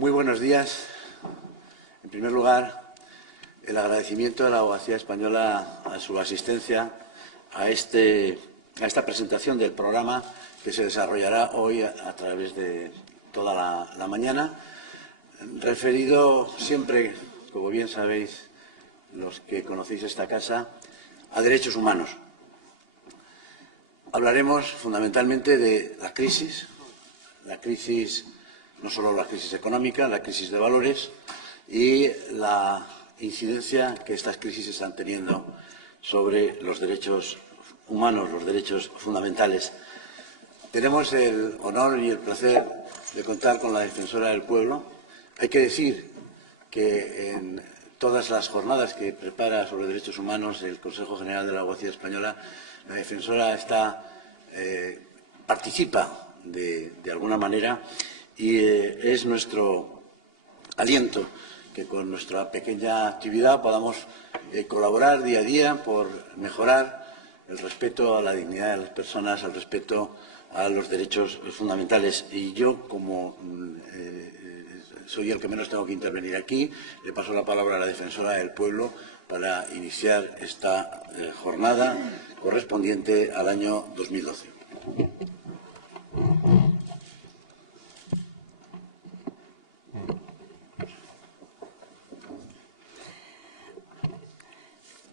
Muy buenos días. En primer lugar, el agradecimiento de la Abogacía Española a su asistencia a esta presentación del programa que se desarrollará hoy a través de toda la mañana, referido siempre, como bien sabéis los que conocéis esta casa, a derechos humanos. Hablaremos fundamentalmente de la crisis, no solo la crisis económica, la crisis de valores y la incidencia que estas crisis están teniendo sobre los derechos humanos, los derechos fundamentales. Tenemos el honor y el placer de contar con la Defensora del Pueblo. Hay que decir que en todas las jornadas que prepara sobre derechos humanos el Consejo General de la Abogacía Española, la Defensora participa de alguna manera y es nuestro aliento que con nuestra pequeña actividad podamos colaborar día a día por mejorar el respeto a la dignidad de las personas, al respeto a los derechos fundamentales. Y yo, como soy el que menos tengo que intervenir aquí, le paso la palabra a la Defensora del Pueblo para iniciar esta jornada correspondiente al año 2012.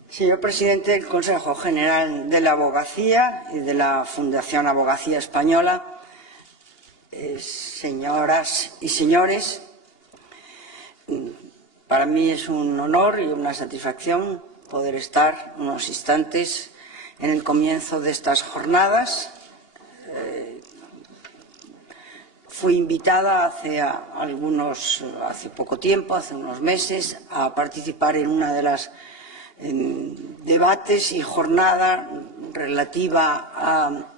Señor presidente del Consejo General de la Abogacía y de la Fundación Abogacía Española, señoras y señores, para mí es un honor y una satisfacción poder estar unos instantes en el comienzo de estas jornadas. Fui invitada hace poco tiempo, hace unos meses, a participar en una de las debates y jornada relativa a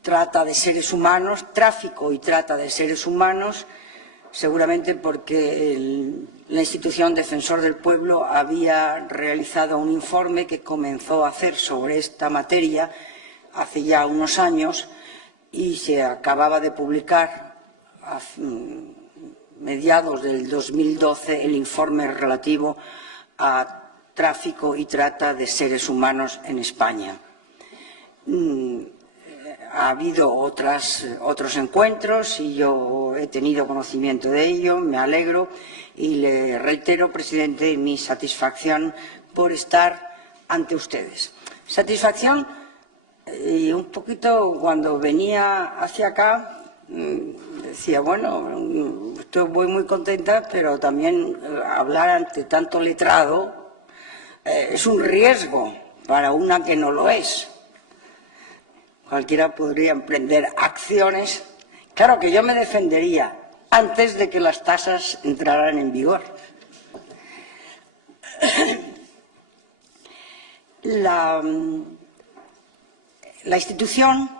trata de seres humanos, tráfico y trata de seres humanos, seguramente porque la institución Defensor del Pueblo había realizado un informe que comenzó a hacer sobre esta materia hace ya unos años y se acababa de publicar a mediados del 2012 el informe relativo a tráfico y trata de seres humanos en España. Ha habido otros encuentros y yo he tenido conocimiento de ello, me alegro y le reitero, presidente, mi satisfacción por estar ante ustedes. Satisfacción y un poquito cuando venía hacia acá decía, bueno, voy muy contenta, pero también hablar ante tanto letrado es un riesgo para una que no lo es. Cualquiera podría emprender acciones. Claro que yo me defendería antes de que las tasas entraran en vigor. La institución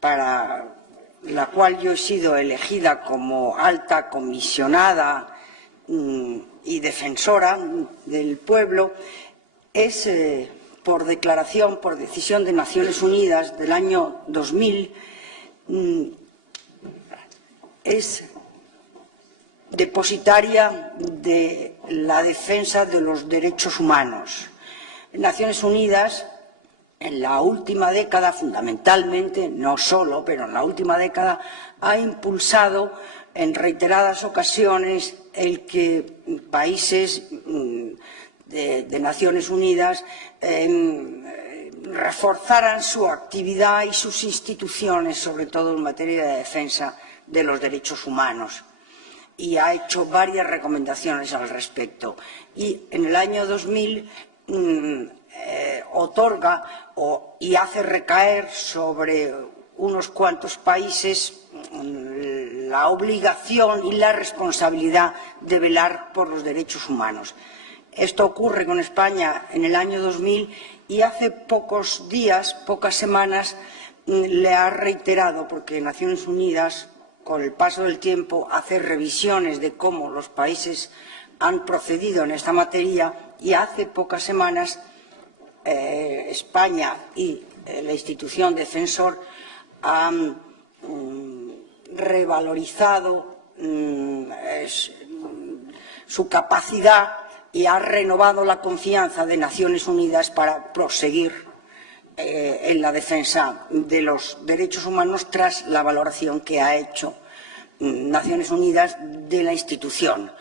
para la cual yo he sido elegida como alta comisionada y defensora del pueblo es, por declaración, por decisión de Naciones Unidas del año 2000, es depositaria de la defensa de los derechos humanos. Naciones Unidas, en la última década, fundamentalmente, no solo, pero en la última década, ha impulsado en reiteradas ocasiones el que países de Naciones Unidas reforzaran su actividad y sus instituciones, sobre todo en materia de defensa de los derechos humanos. Y ha hecho varias recomendaciones al respecto. Y en el año 2000 otorga y hace recaer sobre unos cuantos países la obligación y la responsabilidad de velar por los derechos humanos. Esto ocurre con España en el año 2000 y hace pocos días, pocas semanas, le ha reiterado, porque Naciones Unidas, con el paso del tiempo, hace revisiones de cómo los países han procedido en esta materia y hace pocas semanas España y la institución Defensor han revalorizado su capacidad y ha renovado la confianza de Naciones Unidas para proseguir en la defensa de los derechos humanos tras la valoración que ha hecho Naciones Unidas de la institución.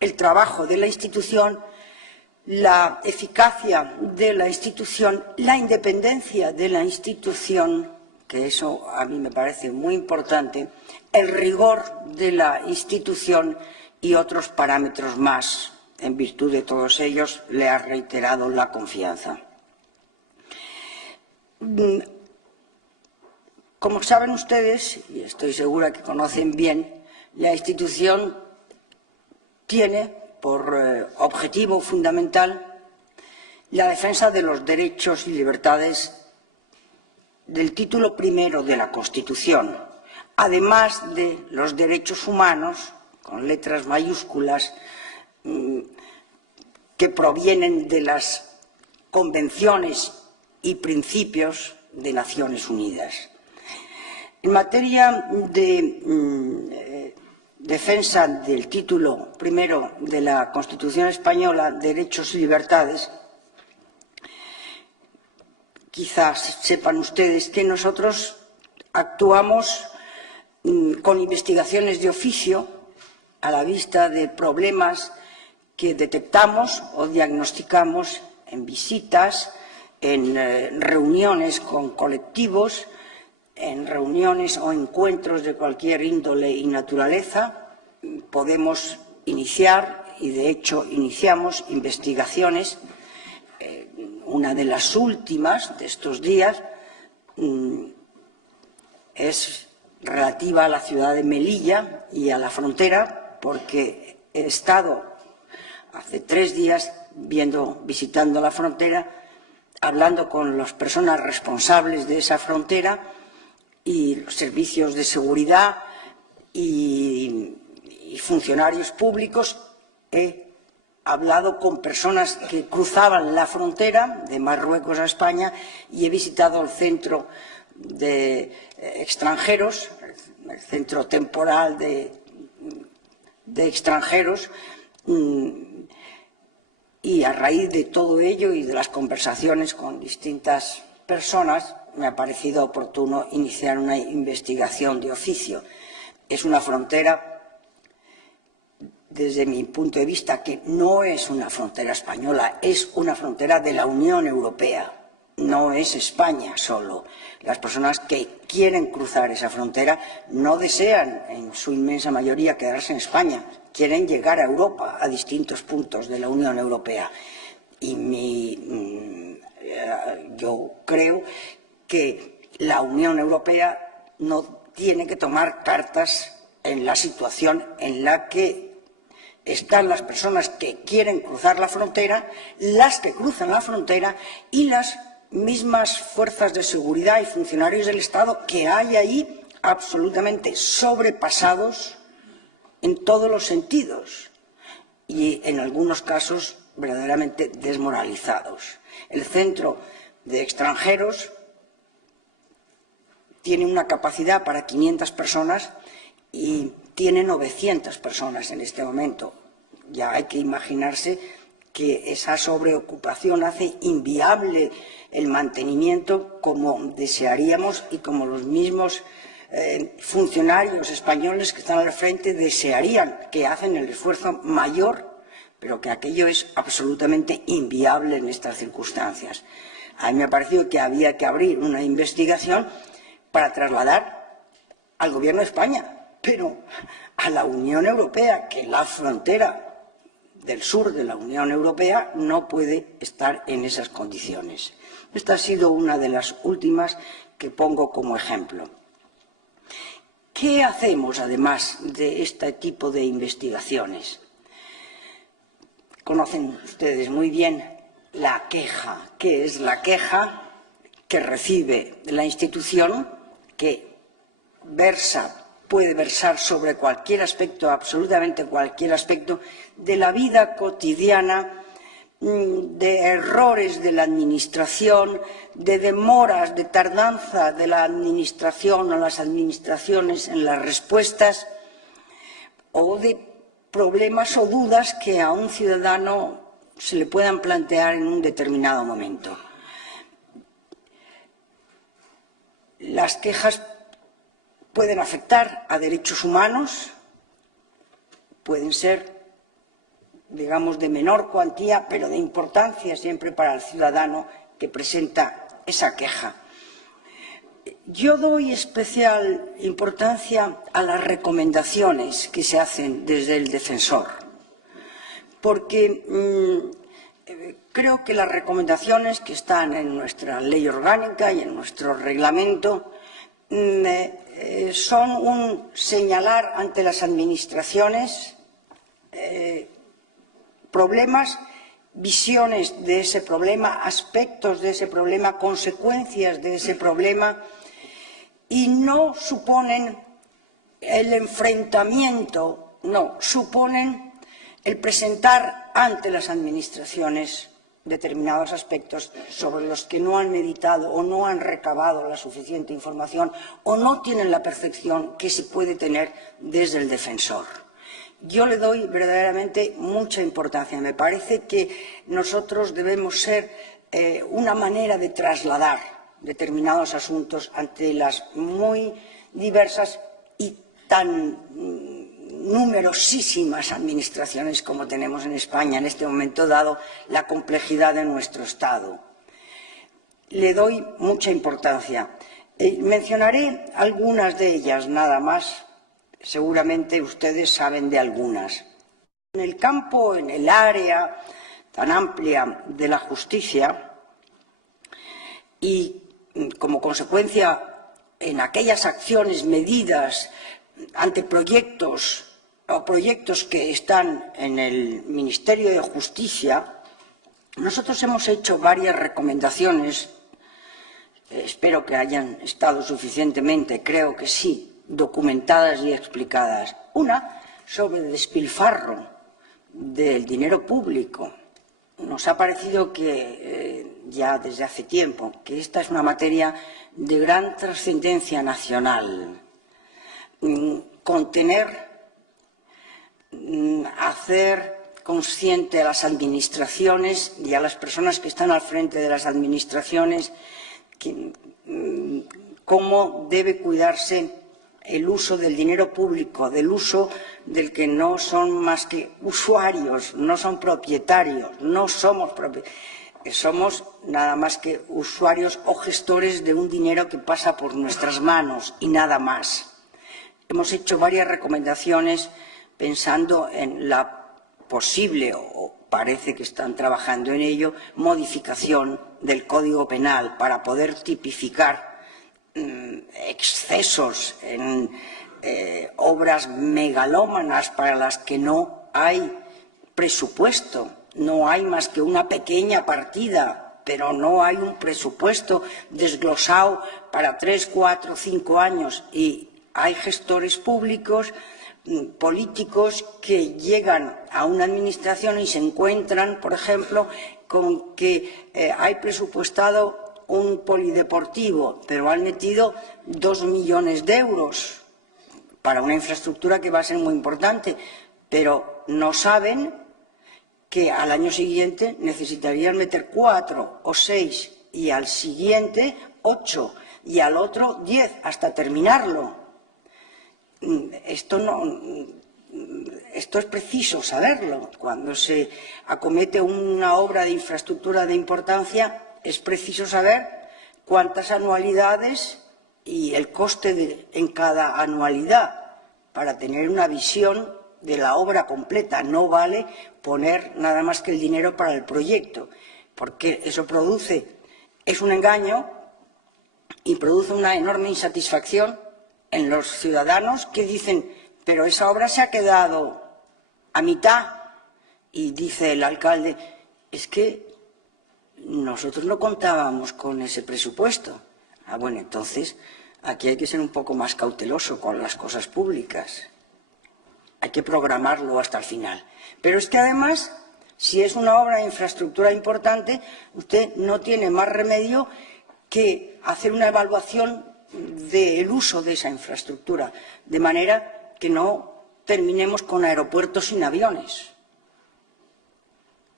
El trabajo de la institución, la eficacia de la institución, la independencia de la institución, que eso a mí me parece muy importante, el rigor de la institución y otros parámetros más. En virtud de todos ellos, le ha reiterado la confianza. Como saben ustedes, y estoy segura que conocen bien, la institución tiene por objetivo fundamental la defensa de los derechos y libertades del título primero de la Constitución, además de los derechos humanos, con letras mayúsculas, que provienen de las convenciones y principios de Naciones Unidas. En materia de defensa del título primero de la Constitución española, derechos y libertades, quizás sepan ustedes que nosotros actuamos con investigaciones de oficio a la vista de problemas que detectamos o diagnosticamos en visitas, en reuniones con colectivos, en reuniones o encuentros de cualquier índole y naturaleza. Podemos iniciar, y de hecho iniciamos, investigaciones. Una de las últimas de estos días es relativa a la ciudad de Melilla y a la frontera, porque he estado hace 3 días visitando la frontera, hablando con las personas responsables de esa frontera y los servicios de seguridad y funcionarios públicos. He hablado con personas que cruzaban la frontera de Marruecos a España y he visitado el centro de extranjeros, el centro temporal de extranjeros, y a raíz de todo ello y de las conversaciones con distintas personas me ha parecido oportuno iniciar una investigación de oficio. Es una frontera, desde mi punto de vista, que no es una frontera española, es una frontera de la Unión Europea, no es España solo. Las personas que quieren cruzar esa frontera no desean, en su inmensa mayoría, quedarse en España, quieren llegar a Europa, a distintos puntos de la Unión Europea. Y yo creo que la Unión Europea no tiene que tomar cartas en la situación en la que están las personas que quieren cruzar la frontera, las que cruzan la frontera y las mismas fuerzas de seguridad y funcionarios del Estado que hay ahí absolutamente sobrepasados en todos los sentidos y en algunos casos verdaderamente desmoralizados. El centro de extranjeros tiene una capacidad para 500 personas y tiene 900 personas en este momento. Ya hay que imaginarse que esa sobreocupación hace inviable el mantenimiento como desearíamos y como los mismos funcionarios españoles que están al frente desearían, que hacen el esfuerzo mayor, pero que aquello es absolutamente inviable en estas circunstancias. A mí me ha parecido que había que abrir una investigación para trasladar al Gobierno de España, pero a la Unión Europea, que la frontera del sur de la Unión Europea no puede estar en esas condiciones. Esta ha sido una de las últimas que pongo como ejemplo. ¿Qué hacemos, además de este tipo de investigaciones? Conocen ustedes muy bien la queja. ¿Qué es la queja que recibe la institución, que puede versar sobre cualquier aspecto, absolutamente cualquier aspecto de la vida cotidiana de errores de la administración, de demoras, de tardanza de la administración o las administraciones en las respuestas, o de problemas o dudas que a un ciudadano se le puedan plantear en un determinado momento. Las quejas pueden afectar a derechos humanos, pueden ser, digamos, de menor cuantía, pero de importancia siempre para el ciudadano que presenta esa queja. Yo doy especial importancia a las recomendaciones que se hacen desde el defensor, porque creo que las recomendaciones que están en nuestra ley orgánica y en nuestro reglamento son un señalar ante las administraciones problemas, visiones de ese problema, aspectos de ese problema, consecuencias de ese problema, y no suponen el enfrentamiento, no, suponen el presentar ante las administraciones determinados aspectos sobre los que no han meditado o no han recabado la suficiente información o no tienen la percepción que se puede tener desde el defensor. Yo le doy verdaderamente mucha importancia. Me parece que nosotros debemos ser una manera de trasladar determinados asuntos ante las muy diversas y tan numerosísimas administraciones como tenemos en España en este momento, dado la complejidad de nuestro Estado. Le doy mucha importancia. Mencionaré algunas de ellas nada más. Seguramente ustedes saben de algunas. En el campo, en el área tan amplia de la justicia y como consecuencia en aquellas acciones medidas ante proyectos o proyectos que están en el Ministerio de Justicia, nosotros hemos hecho varias recomendaciones, espero que hayan estado suficientemente, creo que sí, documentadas y explicadas. Una sobre el despilfarro del dinero público. Nos ha parecido que ya desde hace tiempo que esta es una materia de gran trascendencia nacional. Contener, hacer consciente a las administraciones y a las personas que están al frente de las administraciones cómo debe cuidarse el uso del dinero público, del uso del que no son más que usuarios, no son propietarios, no somos propietarios, somos nada más que usuarios o gestores de un dinero que pasa por nuestras manos y nada más. Hemos hecho varias recomendaciones pensando en la posible, o parece que están trabajando en ello, modificación del Código Penal para poder tipificar excesos en obras megalómanas para las que no hay presupuesto, no hay más que una pequeña partida, pero no hay un presupuesto desglosado para 3, 4, 5 años y hay gestores públicos, políticos que llegan a una administración y se encuentran, por ejemplo, con que hay presupuestado un polideportivo, pero han metido 2 millones de euros para una infraestructura que va a ser muy importante, pero no saben que al año siguiente necesitarían meter 4 o 6 y al siguiente 8 y al otro 10 hasta terminarlo. Esto es preciso saberlo. Cuando se acomete una obra de infraestructura de importancia, es preciso saber cuántas anualidades y el coste en cada anualidad para tener una visión de la obra completa. No vale poner nada más que el dinero para el proyecto, porque eso es un engaño y produce una enorme insatisfacción en los ciudadanos que dicen, pero esa obra se ha quedado a mitad. Y dice el alcalde, es que nosotros no contábamos con ese presupuesto. Ah, bueno, entonces aquí hay que ser un poco más cauteloso con las cosas públicas. Hay que programarlo hasta el final. Pero es que además Si es una obra de infraestructura importante, usted no tiene más remedio que hacer una evaluación del uso de esa infraestructura, de manera que no terminemos con aeropuertos sin aviones,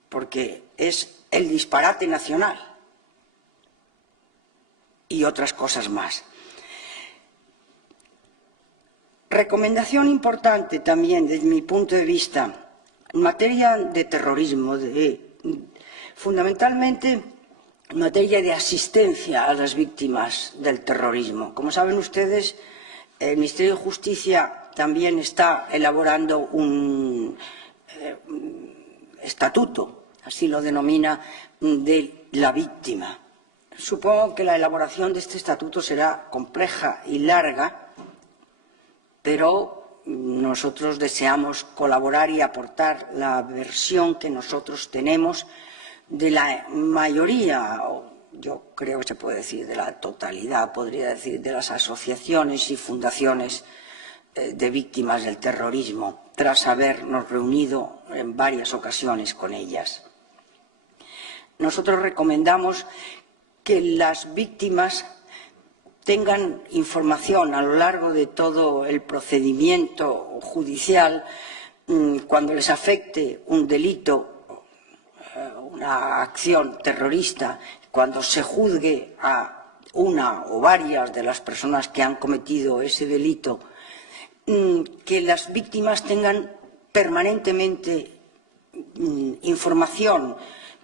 porque es el disparate nacional y otras cosas más. Recomendación importante también desde mi punto de vista en materia de terrorismo, fundamentalmente en materia de asistencia a las víctimas del terrorismo. Como saben ustedes, el Ministerio de Justicia también está elaborando un estatuto, así lo denomina, de la víctima. Supongo que la elaboración de este estatuto será compleja y larga, pero nosotros deseamos colaborar y aportar la versión que nosotros tenemos de la mayoría, yo creo que se puede decir de la totalidad, podría decir, de las asociaciones y fundaciones de víctimas del terrorismo, tras habernos reunido en varias ocasiones con ellas. Nosotros recomendamos que las víctimas tengan información a lo largo de todo el procedimiento judicial cuando les afecte un delito, una acción terrorista, cuando se juzgue a una o varias de las personas que han cometido ese delito, que las víctimas tengan permanentemente información,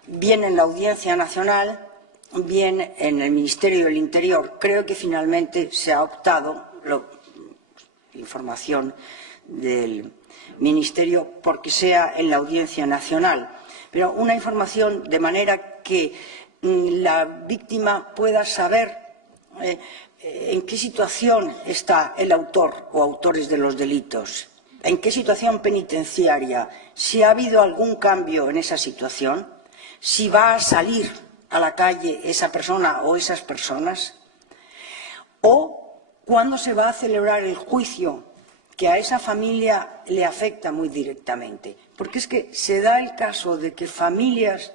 bien en la Audiencia Nacional, bien en el Ministerio del Interior. Creo que finalmente se ha optado información del Ministerio porque sea en la Audiencia Nacional, pero una información de manera que la víctima pueda saber en qué situación está el autor o autores de los delitos, en qué situación penitenciaria, si ha habido algún cambio en esa situación, si va a salir a la calle esa persona o esas personas, o cuándo se va a celebrar el juicio que a esa familia le afecta muy directamente. Porque es que se da el caso de que familias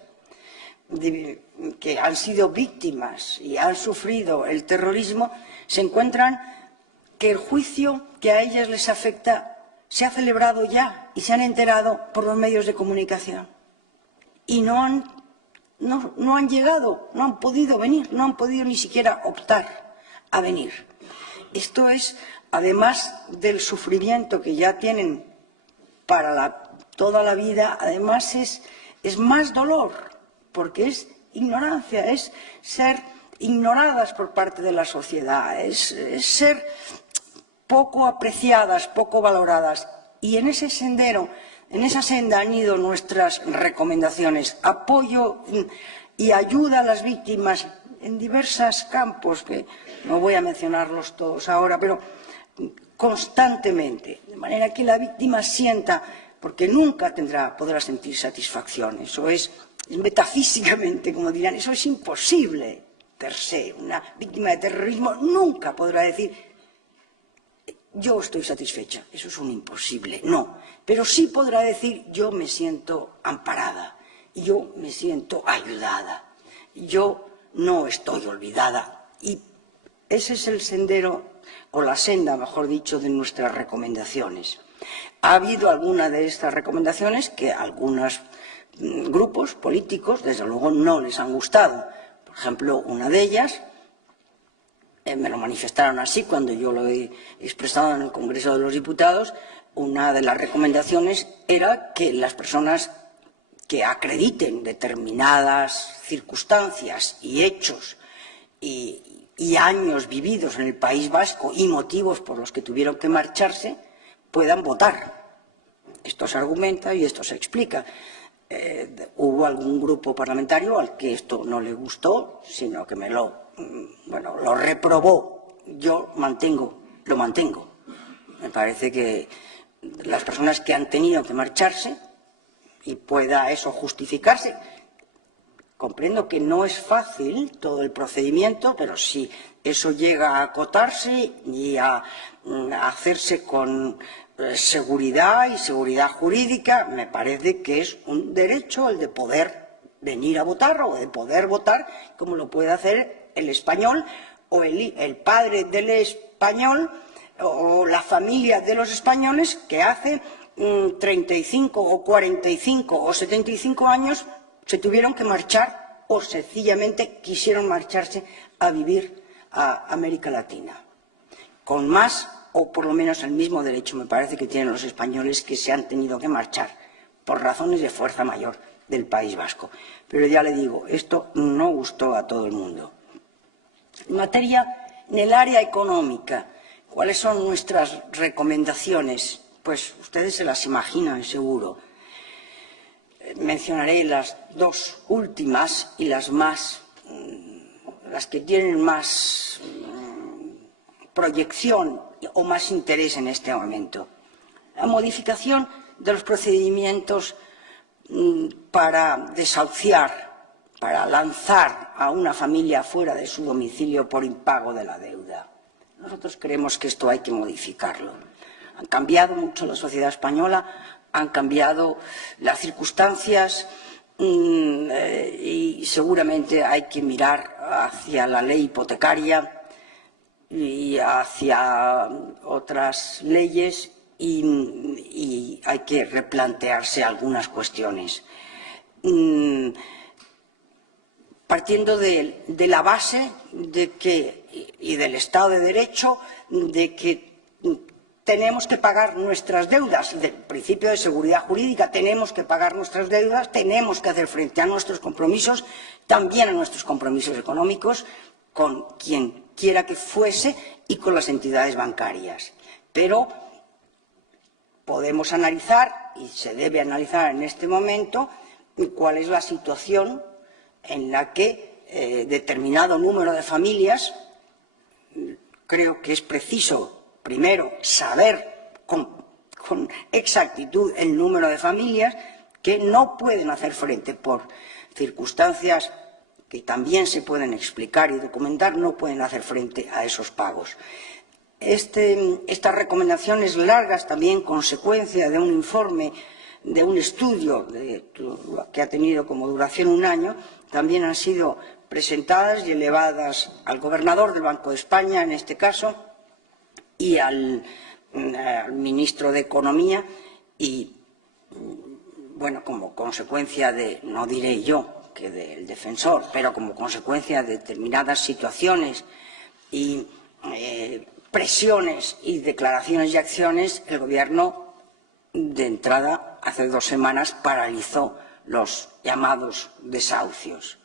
que han sido víctimas y han sufrido el terrorismo se encuentran que el juicio que a ellas les afecta se ha celebrado ya y se han enterado por los medios de comunicación y no han llegado, no han podido venir, no han podido ni siquiera optar a venir. Esto es, además del sufrimiento que ya tienen para toda la vida, además es más dolor, porque es ignorancia, es ser ignoradas por parte de la sociedad, es ser poco apreciadas, poco valoradas. Y en ese sendero, en esa senda han ido nuestras recomendaciones, apoyo y ayuda a las víctimas en diversos campos, que no voy a mencionarlos todos ahora, pero constantemente, de manera que la víctima sienta, porque nunca podrá sentir satisfacción, eso es metafísicamente, como dirán, eso es imposible per se. Una víctima de terrorismo nunca podrá decir yo estoy satisfecha, eso es un imposible, no, pero sí podrá decir yo me siento amparada, yo me siento ayudada, yo no estoy olvidada. Y ese es el sendero, o la senda, mejor dicho, de nuestras recomendaciones. Ha habido alguna de estas recomendaciones que a algunos grupos políticos, desde luego, no les han gustado. Por ejemplo, una de ellas, me lo manifestaron así cuando yo lo he expresado en el Congreso de los Diputados, una de las recomendaciones era que las personas que acrediten determinadas circunstancias y hechos y años vividos en el País Vasco y motivos por los que tuvieron que marcharse, puedan votar. Esto se argumenta y esto se explica. Hubo algún grupo parlamentario al que esto no le gustó, sino que lo reprobó. Yo lo mantengo. Me parece que las personas que han tenido que marcharse y pueda eso justificarse, comprendo que no es fácil todo el procedimiento, pero si eso llega a acotarse y a hacerse con seguridad y seguridad jurídica. Me parece que es un derecho el de poder venir a votar o de poder votar, como lo puede hacer el español o el padre del español o la familia de los españoles que hace 35 o 45 o 75 años se tuvieron que marchar o sencillamente quisieron marcharse a vivir a América Latina. Con más o por lo menos el mismo derecho me parece que tienen los españoles que se han tenido que marchar por razones de fuerza mayor del País Vasco. Pero ya le digo, esto no gustó a todo el mundo. En el área económica, ¿cuáles son nuestras recomendaciones? Pues ustedes se las imaginan, seguro. Mencionaré las dos últimas y las que tienen más proyección o más interés en este momento. La modificación de los procedimientos para desahuciar, para lanzar a una familia fuera de su domicilio por impago de la deuda. Nosotros creemos que esto hay que modificarlo. Han cambiado mucho la sociedad española, han cambiado las circunstancias y seguramente hay que mirar hacia la ley hipotecaria y hacia otras leyes y hay que replantearse algunas cuestiones. Partiendo de la base y del Estado de Derecho, de que tenemos que pagar nuestras deudas, del principio de seguridad jurídica, tenemos que pagar nuestras deudas, tenemos que hacer frente a nuestros compromisos, también a nuestros compromisos económicos, con quien quiera que fuese y con las entidades bancarias. Pero podemos analizar, y se debe analizar en este momento, cuál es la situación en la que determinado número de familias, creo que es preciso primero saber con exactitud el número de familias que no pueden hacer frente por circunstancias que también se pueden explicar y documentar, no pueden hacer frente a esos pagos. Estas recomendaciones largas, también consecuencia de un informe, de un estudio que ha tenido como duración 1 año, también han sido presentadas y elevadas al gobernador del Banco de España, en este caso, y al ministro de Economía y, bueno, como consecuencia de, no diré yo que del defensor, pero como consecuencia de determinadas situaciones y presiones y declaraciones y acciones, el Gobierno de entrada, hace 2 semanas, paralizó los llamados desahucios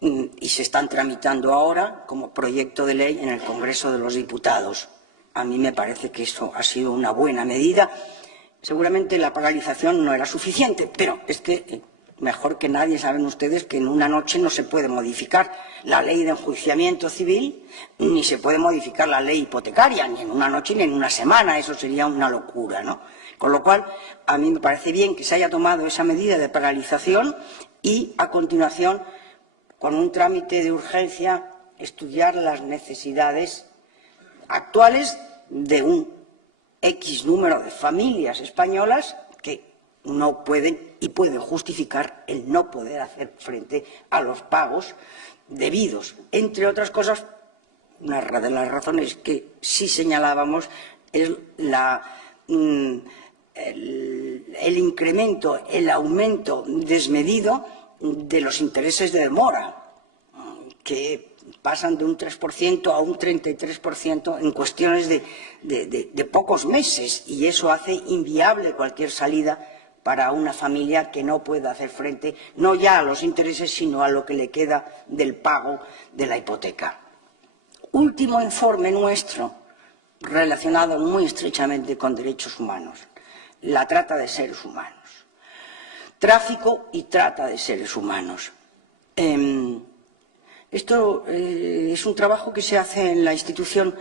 y se están tramitando ahora como proyecto de ley en el Congreso de los Diputados. A mí me parece que eso ha sido una buena medida. Seguramente la paralización no era suficiente, pero es que mejor que nadie saben ustedes que en una noche no se puede modificar la ley de enjuiciamiento civil, ni se puede modificar la ley hipotecaria, ni en una noche ni en una semana. Eso sería una locura, ¿no? Con lo cual, a mí me parece bien que se haya tomado esa medida de paralización y, a continuación, con un trámite de urgencia, estudiar las necesidades actuales de un X número de familias españolas que no pueden y pueden justificar el no poder hacer frente a los pagos debidos. Entre otras cosas, una de las razones que sí señalábamos es el incremento, el aumento desmedido de los intereses de demora, que pasan de un 3% a un 33% en cuestiones de pocos meses, y eso hace inviable cualquier salida para una familia que no pueda hacer frente no ya a los intereses, sino a lo que le queda del pago de la hipoteca. Último informe nuestro relacionado muy estrechamente con derechos humanos, la trata de seres humanos, tráfico y trata de seres humanos. Esto es un trabajo que se hace en la institución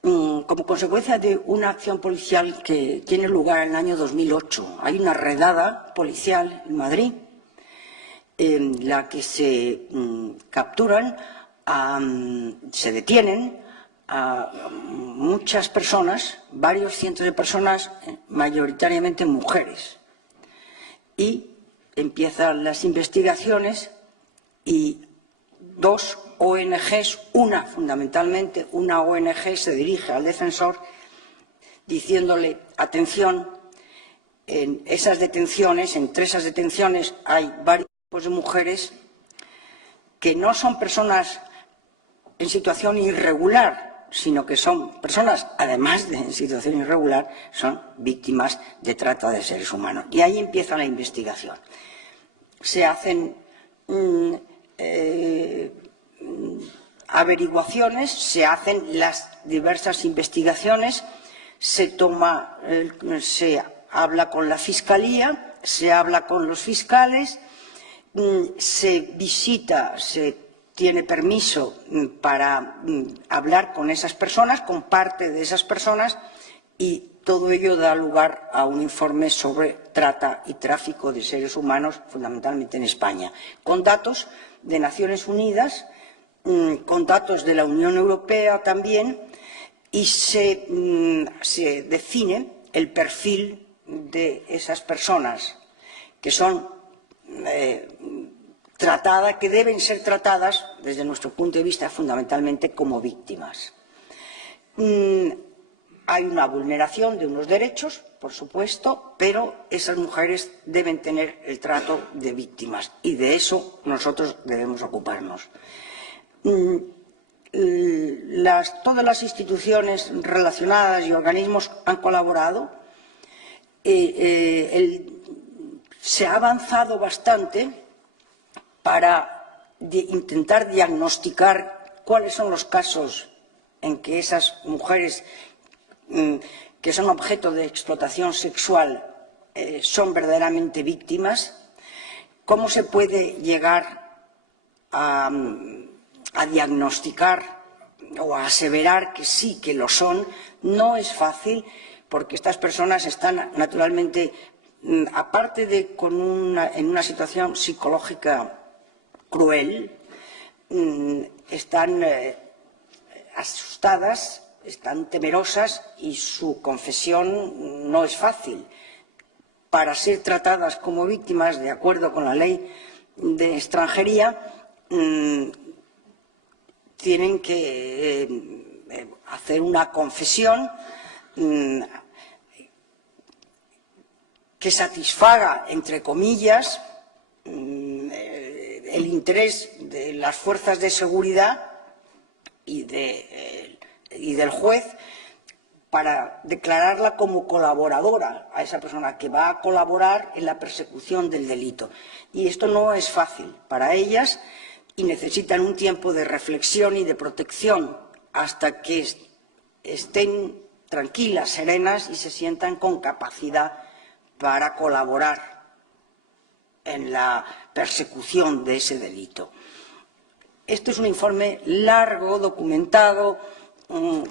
como consecuencia de una acción policial que tiene lugar en el año 2008. Hay una redada policial en Madrid en la que se capturan, se detienen a muchas personas, varios cientos de personas, mayoritariamente mujeres. Y empiezan las investigaciones y dos ONGs, fundamentalmente una ONG se dirige al defensor diciéndole, atención, en esas detenciones, entre esas detenciones hay varios tipos de mujeres que no son personas en situación irregular, sino que son personas, además de en situación irregular, son víctimas de trata de seres humanos. Y ahí empieza la investigación. Se hacen averiguaciones, se hacen las diversas investigaciones, se habla con la Fiscalía, se habla con los fiscales, se visita, se tiene permiso para hablar con esas personas, con parte de esas personas, y todo ello da lugar a un informe sobre trata y tráfico de seres humanos, fundamentalmente en España, con datos de Naciones Unidas, con datos de la Unión Europea también, y se define el perfil de esas personas que son que deben ser tratadas, desde nuestro punto de vista, fundamentalmente como víctimas. Hay una vulneración de unos derechos, por supuesto, pero esas mujeres deben tener el trato de víctimas y de eso nosotros debemos ocuparnos. Todas las instituciones relacionadas y organismos han colaborado. Se ha avanzado bastante para intentar diagnosticar cuáles son los casos en que esas mujeres que son objeto de explotación sexual son verdaderamente víctimas, cómo se puede llegar a diagnosticar o a aseverar que sí, que lo son. No es fácil porque estas personas están naturalmente, aparte de en una situación psicológica cruel, están asustadas, están temerosas y su confesión no es fácil. Para ser tratadas como víctimas, de acuerdo con la ley de extranjería, tienen que hacer una confesión que satisfaga, entre comillas, el interés de las fuerzas de seguridad y del juez para declararla como colaboradora a esa persona que va a colaborar en la persecución del delito. Y esto no es fácil para ellas y necesitan un tiempo de reflexión y de protección hasta que estén tranquilas, serenas y se sientan con capacidad para colaborar en la persecución de ese delito. Esto es un informe largo, documentado,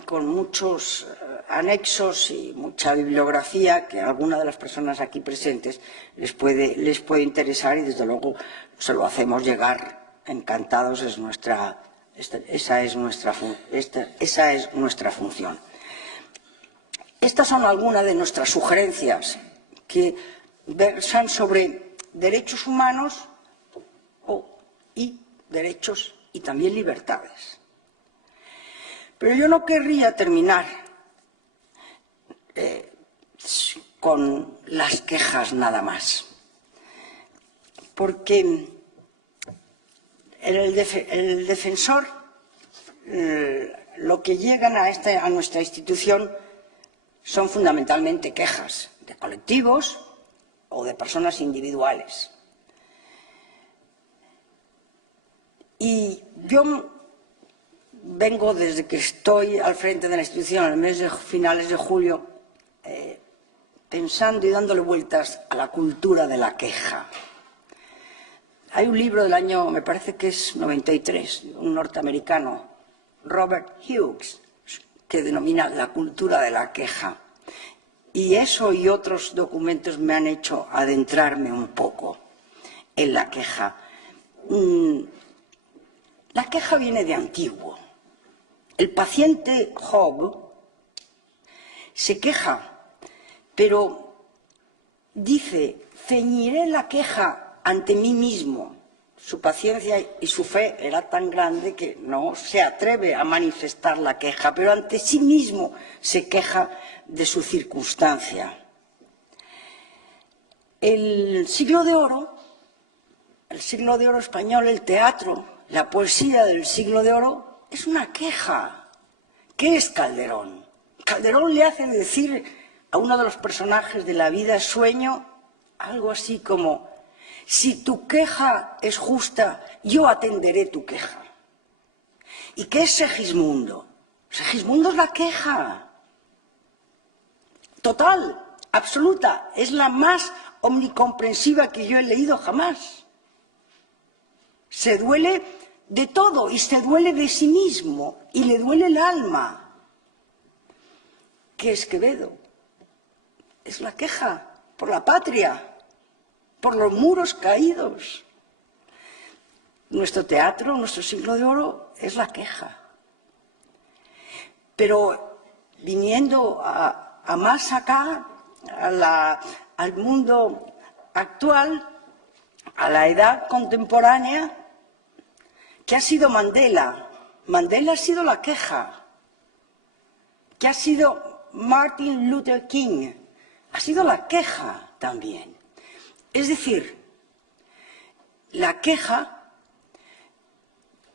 con muchos anexos y mucha bibliografía que a alguna de las personas aquí presentes les puede interesar y desde luego se lo hacemos llegar encantados. Esa es nuestra función. Estas son algunas de nuestras sugerencias que versan sobre derechos humanos y derechos y también libertades. Pero yo no querría terminar con las quejas nada más, porque el defensor, lo que llegan a nuestra institución son fundamentalmente quejas de colectivos o de personas individuales. Y yo vengo desde que estoy al frente de la institución, en el mes de finales de julio, pensando y dándole vueltas a la cultura de la queja. Hay un libro del año, me parece que es 93, un norteamericano, Robert Hughes, que denomina la cultura de la queja. Y eso y otros documentos me han hecho adentrarme un poco en la queja. La queja viene de antiguo. El paciente Job se queja, pero dice, ceñiré la queja ante mí mismo. Su paciencia y su fe era tan grande que no se atreve a manifestar la queja, pero ante sí mismo se queja de su circunstancia. El siglo de oro español, el teatro, la poesía del siglo de oro, es una queja. ¿Qué es Calderón? Calderón le hace decir a uno de los personajes de La vida es sueño algo así como: si tu queja es justa, yo atenderé tu queja. ¿Y qué es Segismundo? Segismundo es la queja. Total, absoluta. Es la más omnicomprensiva que yo he leído jamás. Se duele de todo y se duele de sí mismo y le duele el alma. ¿Qué es Quevedo? Es la queja por la patria, por los muros caídos. Nuestro teatro, nuestro siglo de oro, es la queja. Pero viniendo a más acá, al mundo actual, a la edad contemporánea, ¿qué ha sido Mandela? Mandela ha sido la queja. ¿Qué ha sido Martin Luther King? Ha sido la queja también. Es decir, la queja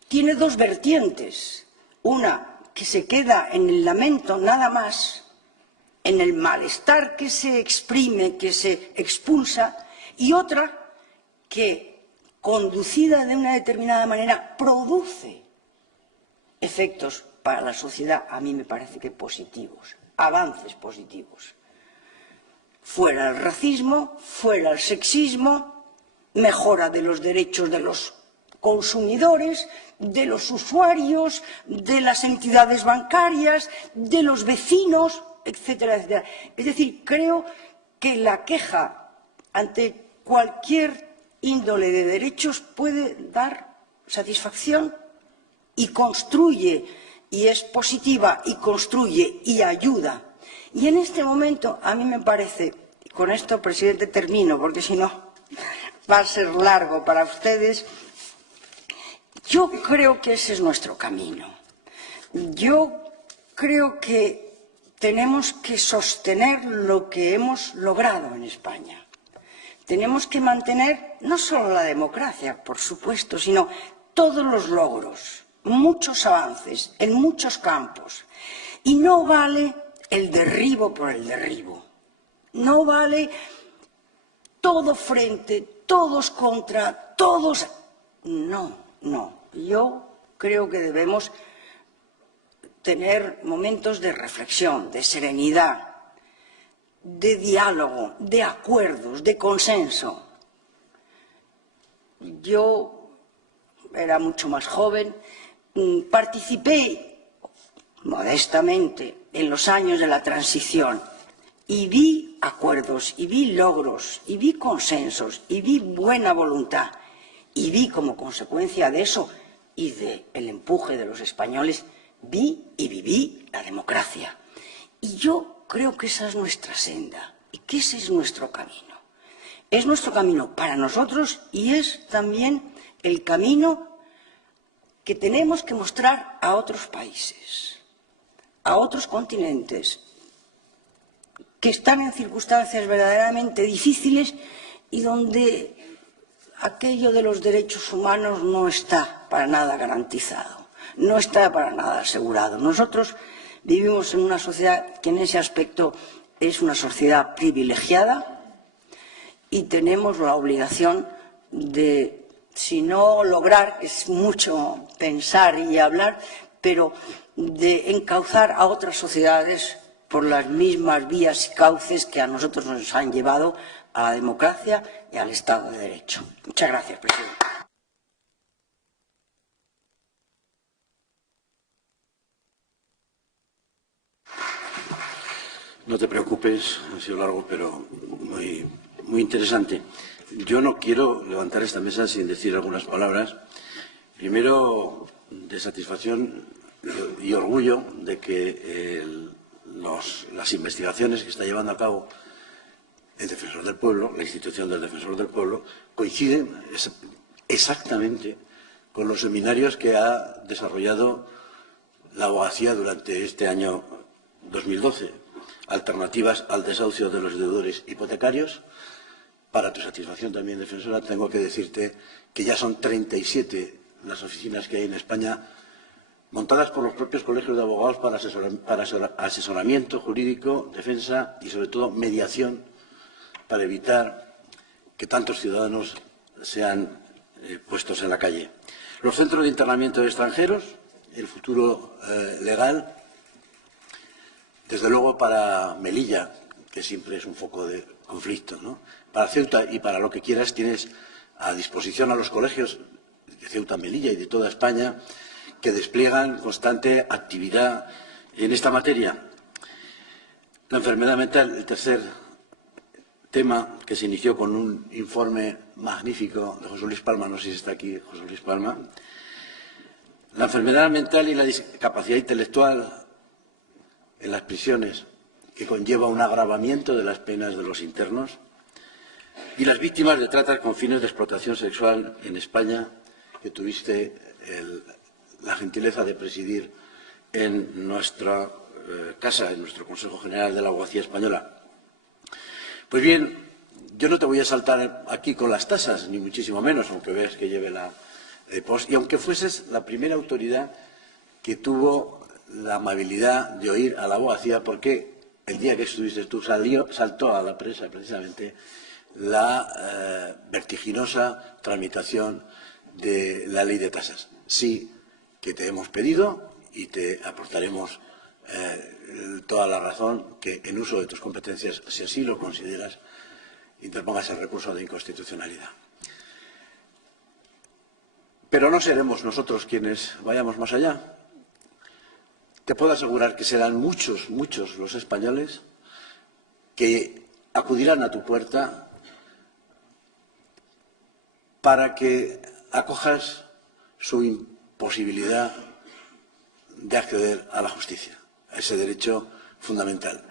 tiene dos vertientes. Una que se queda en el lamento nada más, en el malestar que se exprime, que se expulsa, y otra que, conducida de una determinada manera, produce efectos para la sociedad, a mí me parece que positivos, avances positivos. Fuera el racismo, fuera el sexismo, mejora de los derechos de los consumidores, de los usuarios, de las entidades bancarias, de los vecinos, etcétera, etcétera. Es decir, creo que la queja ante cualquier índole de derechos puede dar satisfacción y construye, y es positiva, y construye, y ayuda. Y en este momento, a mí me parece, y con esto, presidente, termino, porque si no va a ser largo para ustedes, yo creo que ese es nuestro camino. Yo creo que tenemos que sostener lo que hemos logrado en España. Tenemos que mantener no solo la democracia, por supuesto, sino todos los logros, muchos avances en muchos campos. Y no vale el derribo por el derribo. No vale todo frente, todos contra, todos... No, no. Yo creo que debemos tener momentos de reflexión, de serenidad, de diálogo, de acuerdos, de consenso. Yo era mucho más joven, participé modestamente en los años de la transición y vi acuerdos, y vi logros, y vi consensos, y vi buena voluntad, y vi como consecuencia de eso y del empuje de los españoles, vi y viví la democracia. Y yo creo que esa es nuestra senda y que ese es nuestro camino. Es nuestro camino para nosotros y es también el camino que tenemos que mostrar a otros países, a otros continentes, que están en circunstancias verdaderamente difíciles y donde aquello de los derechos humanos no está para nada garantizado, no está para nada asegurado. Nosotros vivimos en una sociedad que en ese aspecto es una sociedad privilegiada y tenemos la obligación de, si no lograr, es mucho pensar y hablar, pero de encauzar a otras sociedades por las mismas vías y cauces que a nosotros nos han llevado a la democracia y al Estado de Derecho. Muchas gracias, presidente. No te preocupes, ha sido largo, pero muy interesante. Yo no quiero levantar esta mesa sin decir algunas palabras. Primero, de satisfacción y orgullo de que las investigaciones que está llevando a cabo el Defensor del Pueblo, la institución del Defensor del Pueblo, coinciden exactamente con los seminarios que ha desarrollado la abogacía durante este año 2012. Alternativas al desahucio de los deudores hipotecarios. Para tu satisfacción también, defensora, tengo que decirte que ya son 37 las oficinas que hay en España montadas por los propios colegios de abogados para asesoramiento jurídico, defensa y, sobre todo, mediación para evitar que tantos ciudadanos sean puestos en la calle. Los centros de internamiento de extranjeros, el futuro legal, desde luego para Melilla, que siempre es un foco de conflicto, ¿no? Para Ceuta y para lo que quieras tienes a disposición a los colegios de Ceuta, Melilla y de toda España que despliegan constante actividad en esta materia. La enfermedad mental, el tercer tema que se inició con un informe magnífico de José Luis Palma, no sé si está aquí José Luis Palma. La enfermedad mental y la discapacidad intelectual en las prisiones, que conlleva un agravamiento de las penas de los internos, y las víctimas de trata con fines de explotación sexual en España, que tuviste la gentileza de presidir en nuestra casa, en nuestro Consejo General de la Abogacía Española. Pues bien, yo no te voy a saltar aquí con las tasas, ni muchísimo menos, aunque veas que lleve la post, y aunque fueses la primera autoridad que tuvo la amabilidad de oír a la abogacía, porque el día que estuviste tú saltó a la prensa precisamente la vertiginosa tramitación de la ley de tasas. Sí que te hemos pedido y te aportaremos toda la razón que, en uso de tus competencias, si así lo consideras, interpongas el recurso de inconstitucionalidad. Pero no seremos nosotros quienes vayamos más allá. Te puedo asegurar que serán muchos, muchos los españoles que acudirán a tu puerta para que acojas su imposibilidad de acceder a la justicia, a ese derecho fundamental.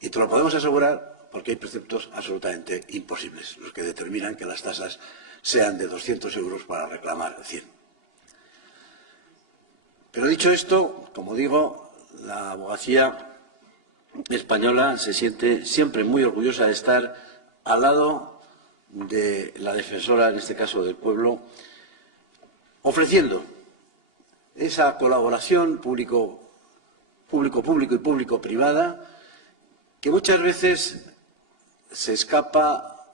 Y te lo podemos asegurar porque hay preceptos absolutamente imposibles, los que determinan que las tasas sean de 200 euros para reclamar 100. Pero dicho esto, como digo, la abogacía española se siente siempre muy orgullosa de estar al lado de la defensora, en este caso del pueblo, ofreciendo esa colaboración público-público y público-privada que muchas veces se escapa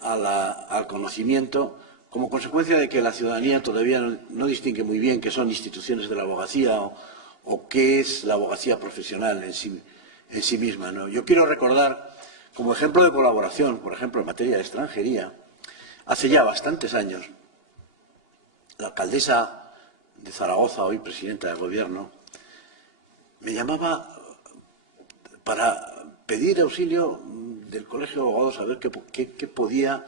al conocimiento como consecuencia de que la ciudadanía todavía no distingue muy bien qué son instituciones de la abogacía o qué es la abogacía profesional en sí misma, ¿no? Yo quiero recordar, como ejemplo de colaboración, por ejemplo, en materia de extranjería, hace ya bastantes años, la alcaldesa de Zaragoza, hoy presidenta del Gobierno, me llamaba para pedir auxilio del Colegio de Abogados a ver qué podíamos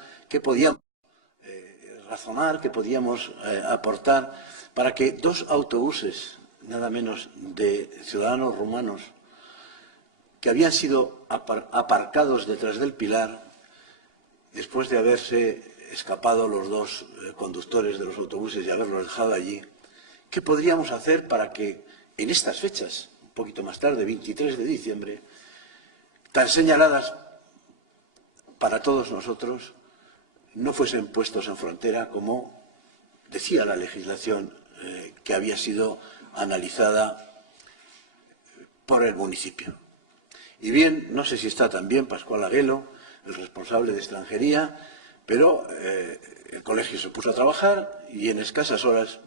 razonar, qué podíamos aportar para que 2 autobuses, nada menos, de ciudadanos rumanos que habían sido aparcados detrás del Pilar después de haberse escapado los 2 conductores de los autobuses y haberlos dejado allí, ¿qué podríamos hacer para que en estas fechas, un poquito más tarde, 23 de diciembre, tan señaladas para todos nosotros, no fuesen puestos en frontera como decía la legislación que había sido analizada por el municipio? Y bien, no sé si está también Pascual Aguelo, el responsable de extranjería, pero el colegio se puso a trabajar y en escasas horas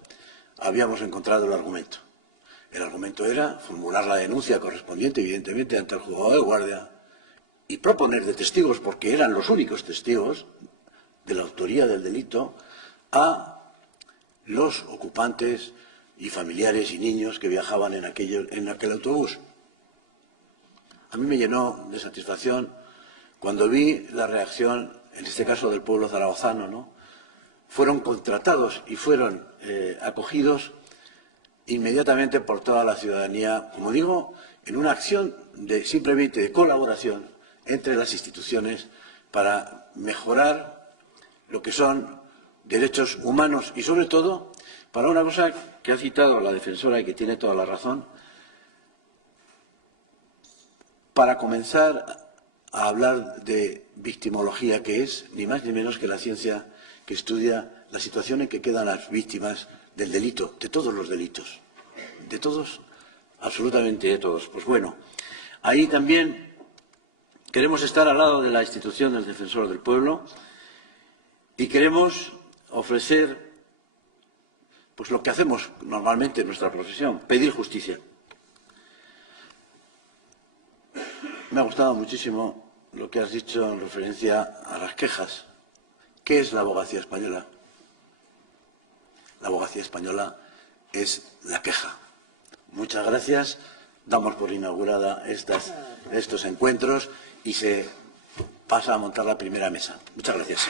habíamos encontrado el argumento. El argumento era formular la denuncia correspondiente, evidentemente, ante el juzgado de guardia y proponer de testigos, porque eran los únicos testigos de la autoría del delito, a los ocupantes y familiares y niños que viajaban en aquel autobús. A mí me llenó de satisfacción cuando vi la reacción, en este caso del pueblo zaragozano, ¿no? Fueron contratados y fueron acogidos inmediatamente por toda la ciudadanía, como digo, en una acción simplemente de colaboración entre las instituciones para mejorar lo que son derechos humanos y, sobre todo, para una cosa que ha citado la defensora y que tiene toda la razón, para comenzar a hablar de victimología, que es ni más ni menos que la ciencia que estudia la situación en que quedan las víctimas del delito, de todos los delitos, de todos, absolutamente de todos. Pues bueno, ahí también queremos estar al lado de la institución del Defensor del Pueblo y queremos ofrecer pues lo que hacemos normalmente en nuestra profesión, pedir justicia. Me ha gustado muchísimo lo que has dicho en referencia a las quejas. ¿Qué es la abogacía española? La abogacía española es la queja. Muchas gracias. Damos por inaugurada estos encuentros y se pasa a montar la primera mesa. Muchas gracias.